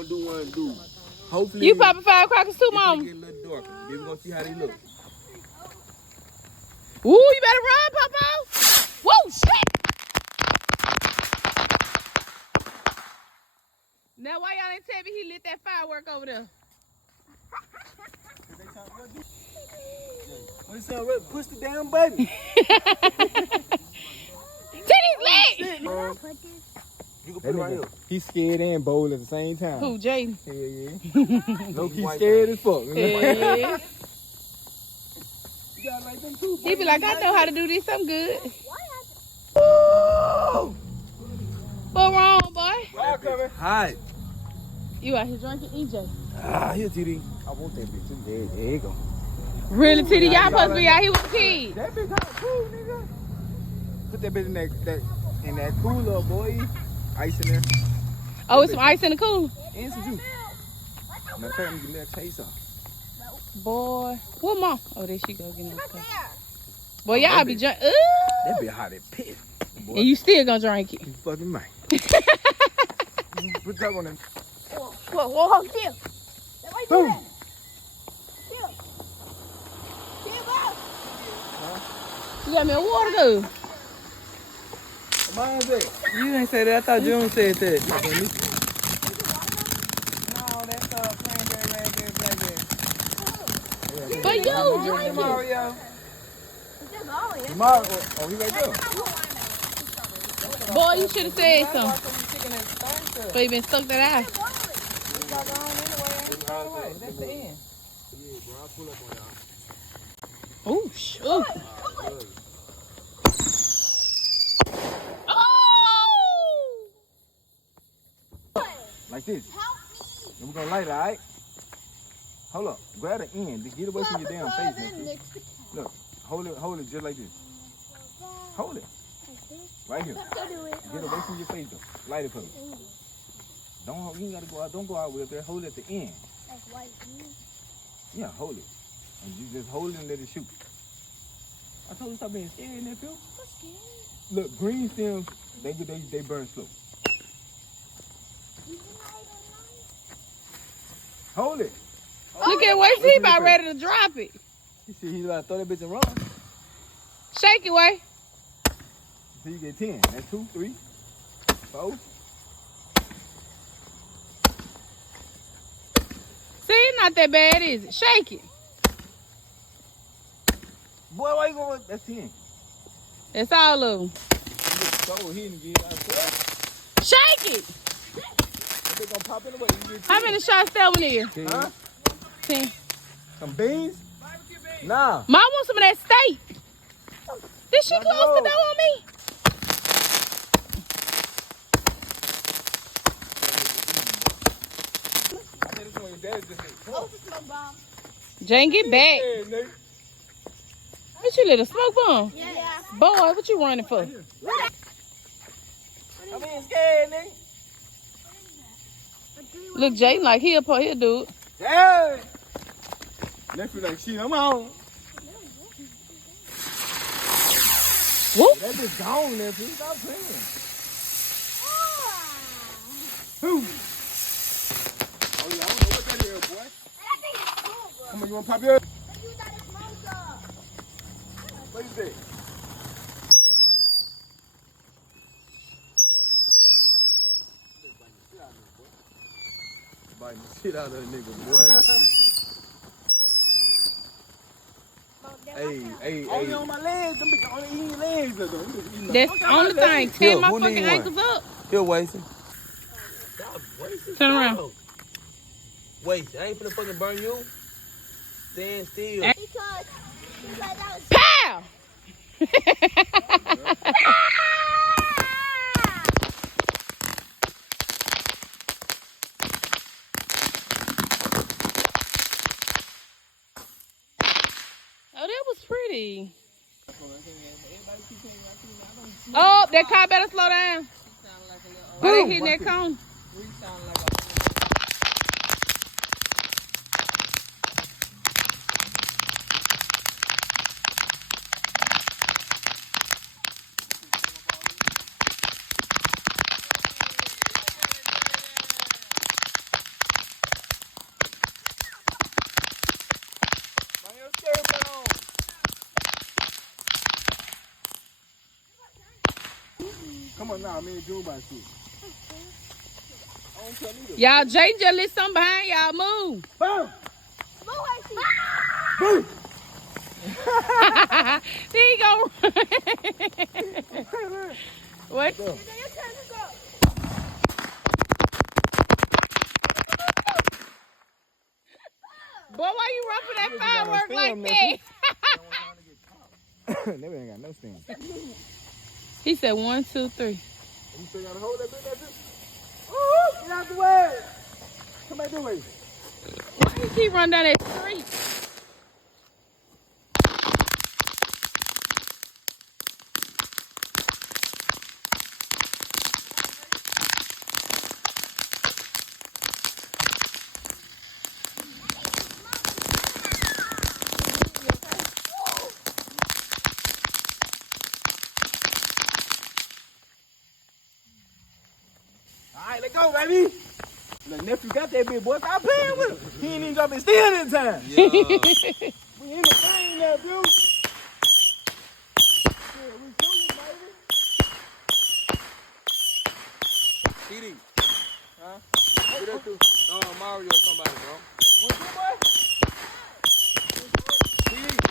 gonna do one, do. Hopefully. You popping firecrackers too, Mom? Get a little darker. Then we gonna see how they look. Ooh, you better run, Papa. Whoa, shit. Now, why y'all didn't tell me he lit that firework over there? What is that? Push the damn button. Titty's lit. You can put it right here. He's scared and bold at the same time. Who, Jaden? Hell yeah. Look, he's scared as fuck. Yeah. You got like them too. He be like, I know how to do this. I'm good. Oh! What wrong, boy? Fire coming. Hot. You out here drinking, EJ? Ah, here, TD. I want that bitch. There you go. Really, Titty? Y'all supposed to be out here with the kids. That bitch hot cool, nigga. Put that bitch in that cooler, boy. Ice in there. Oh, it's some ice in the cooler. And some juice. Matter of fact, give me a taste off. Boy. What, Mom? Oh, there she go getting that cup. Boy, y'all be drinking. That bitch hot as piss. Boy. And you still gonna drink it. You fucking man. Put that on him. Whoa, chill. Boom. Chill. Chill, bro. You got me a water, though. Mine's it. You ain't say that. I thought June said that. No, that's cranberry, raspberry, blackberry. But you drink it. Mario. It's just Mario. Oh, he right there. Boy, you should have said something. But you been stuck that eye. That's the end. Oh, shoot. Like this. Then we're gonna light it, alright? Hold up. Grab the end. Get away from your damn face, man. Look. Hold it just like this. Hold it. Right here. Get away from your face though. Light it for me. You ain't gotta go out. Don't go out with it there. Hold it at the end. Yeah, hold it. And you just hold it and let it shoot. I told you stop being scared in there, Phil. Look, green stems, they burn slow. Hold it. Look at where he about ready to drop it. You see, he's about to throw that bitch and run. Shake it, way. So you get 10. That's 2, 3, 4. See, it's not that bad, is it? Shake it. Boy, why you going? That's 10. That's all of them. So hidden again. Shake it. They gonna pop in the way. You get How many shots that one is? 10. Huh? 10. Some beans? Nah. Mom wants some of that steak. Did she close the door on me? Jane, get back. What you little smoke bomb? Yeah. Boy, what you running for? I mean, scared, nigga. Look, Jay, like he'll do it. Hey! Nephew like, shit, I'm on. Whoop. That bitch gone, nephew. Stop playing. Who? Oh, yeah, I don't know what that is, boy. Come on, you want to pop your head? What is that? Biting the shit out of that nigga, boy. Hey. Only on my legs. Them bitches only eating legs. That's the only thing. Tear my fucking ankles up. You're wasting. Turn around. Wait, I ain't finna fucking burn you. Stand still. Because that was Pow! Oh, that was pretty. Oh, that car better slow down. Oh, they hitting that cone. nah, me and June about to shoot. I don't tell neither. Y'all, Jay just lit something behind y'all. Move. Boom! Boom! Boom! There you go. What? Go. Boy, why you roughing that Niggas got no firework like stem, that? They ain't got no sting. He said 1, 2, 3. You still gotta hold that bit, that's it. Ooh, get out the way. Come back this way. Why you keep running down that street? Alright, let's go, baby. Look, nephew got that big boy. Stop playing with him. He ain't even dropping steel in time. Yeah. We in the thing now, dude. Yeah, we shooting, baby. TD. Huh? Who that to? Mario or somebody, bro. What's good, boy? TD.